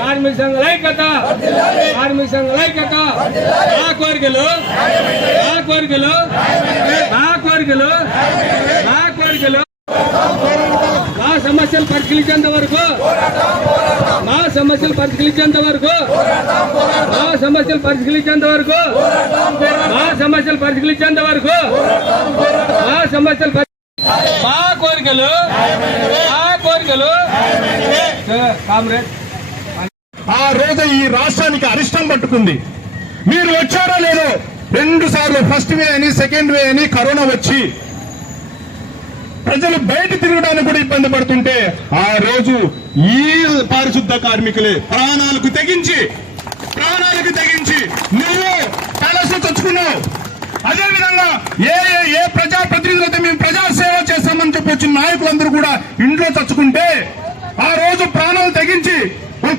కార్మిక సంఘాల ఐక్యత, కార్మిక సంఘాల ఐక్యత. ఆ కోరికలు మా సమస్యలు పరిశీలించేంత వరకు మా కోరికలు కామ్రేడ్. ఆ రోజు ఈ రాష్ట్రానికి అరిష్టం పట్టుకుంది. మీరు వచ్చారో లేదో 2 సార్లు ఫస్ట్ వే అని సెకండ్ వే అని కరోనా వచ్చి ప్రజలు బయట తిరగడానికి కూడా ఇబ్బంది పడుతుంటే ఆ రోజు ఈ పారిశుద్ధ కార్మికులే ప్రాణాలకు తెగించి నువ్వు ప్యాలెస్ లో తెచ్చుకున్నావు. అదేవిధంగా ఏ ప్రజాప్రతినిధులైతే మేము ప్రజాసేవ చేస్తామని చెప్పి వచ్చిన నాయకులందరూ కూడా ఇంట్లో తెచ్చుకుంటే ఆ రోజు ప్రాణాలు తెగించి వాళ్ళ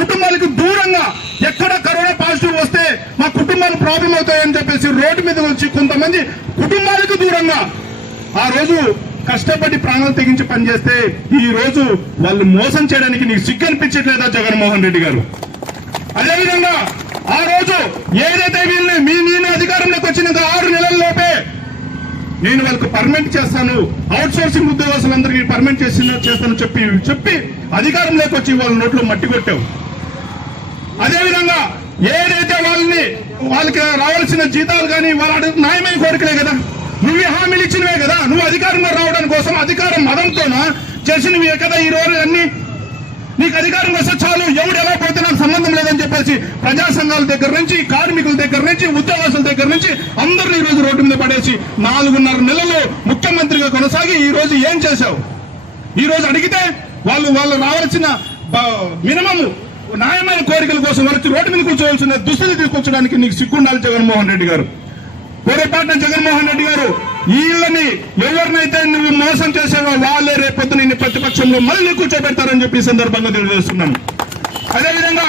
కుటుంబాలకు దూరంగా ఎక్కడ కరోనా పాజిటివ్ వస్తే మా కుటుంబాలు ప్రాబ్లం అవుతాయని చెప్పేసి రోడ్డు మీద వచ్చి కొంతమంది కుటుంబాలకు దూరంగా ఆ రోజు కష్టపడి ప్రాణాలు తెగించి పనిచేస్తే ఈ రోజు వాళ్ళు మోసం చేయడానికి నీకు సిగ్గు అనిపించట్లేదా జగన్మోహన్ రెడ్డి గారు? అదేవిధంగా ఆ రోజు ఏదైతే వీళ్ళని నేను అధికారంలోకి వచ్చిన 6 నెలల లోపే నేను వాళ్ళకు పర్మనెంట్ చేస్తాను, అవుట్ సోర్సింగ్ ఉద్యోగస్తులందరికీ పర్మనెంట్ చేస్తాను చెప్పి అధికారంలోకి వచ్చి వాళ్ళ నోట్లో మట్టి కొట్టావు. అదేవిధంగా ఏదైతే వాళ్ళకి రావాల్సిన జీతాలు కానీ వాళ్ళ న్యాయమైన కోరికలే కదా, నువ్వు హామీలు ఇచ్చినవే కదా, నువ్వు అధికారంలో రావడం కోసం అధికారం మదంతోనా చేసినవే కదా ఈ రోజు అన్ని. నీకు అధికారం వస్తే చాలు, ఎవడు ఎలా పోతే నాకు సంబంధం లేదని చెప్పేసి ప్రజా సంఘాల దగ్గర నుంచి, కార్మికుల దగ్గర నుంచి, ఉద్యోగస్తుల దగ్గర నుంచి అందరినీ ఈ రోజు రోడ్డు మీద పడేసి 4.5 నెలలు ముఖ్యమంత్రిగా కొనసాగి ఈ రోజు ఏం చేశావు? ఈ రోజు అడిగితే వాళ్ళు రావాల్సిన మినిమం న్యాయమైన కోరికల కోసం వచ్చి రోడ్డు మీద కూర్చోవలసిన దుస్థితి తీసుకొచ్చడానికి నీకు సిగ్గుండాలి జగన్మోహన్ రెడ్డి గారు. పొరపాటున జగన్మోహన్ రెడ్డి గారు వీళ్ళని ఎవరినైతే నువ్వు మోసం చేసావో వాళ్ళే రేపొద్దు నిన్ను ప్రతిపక్షంలో మళ్ళీ కూర్చోబెడతారని చెప్పి ఈ సందర్భంగా తెలియజేస్తున్నాను. అదేవిధంగా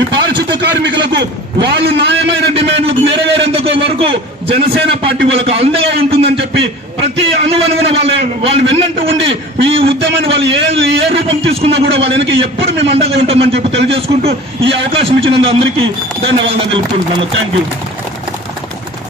ఈ పారిశుద్ధ కార్మికులకు వాళ్ళు న్యాయమైన డిమాండ్లు నెరవేరేంత వరకు జనసేన పార్టీ వాళ్ళకు అండగా ఉంటుందని చెప్పి ప్రతి అనువనువున వాళ్ళు వెన్నంటూ ఉండి ఈ ఉద్యమాన్ని వాళ్ళు ఏ రూపం తీసుకున్నా కూడా వాళ్ళ వెనక ఎప్పుడు మేము అండగా ఉంటామని చెప్పి తెలియజేసుకుంటూ ఈ అవకాశం ఇచ్చినందుకు అందరికీ ధన్యవాదాలు తెలుపుకుంటున్నాను. Thank you.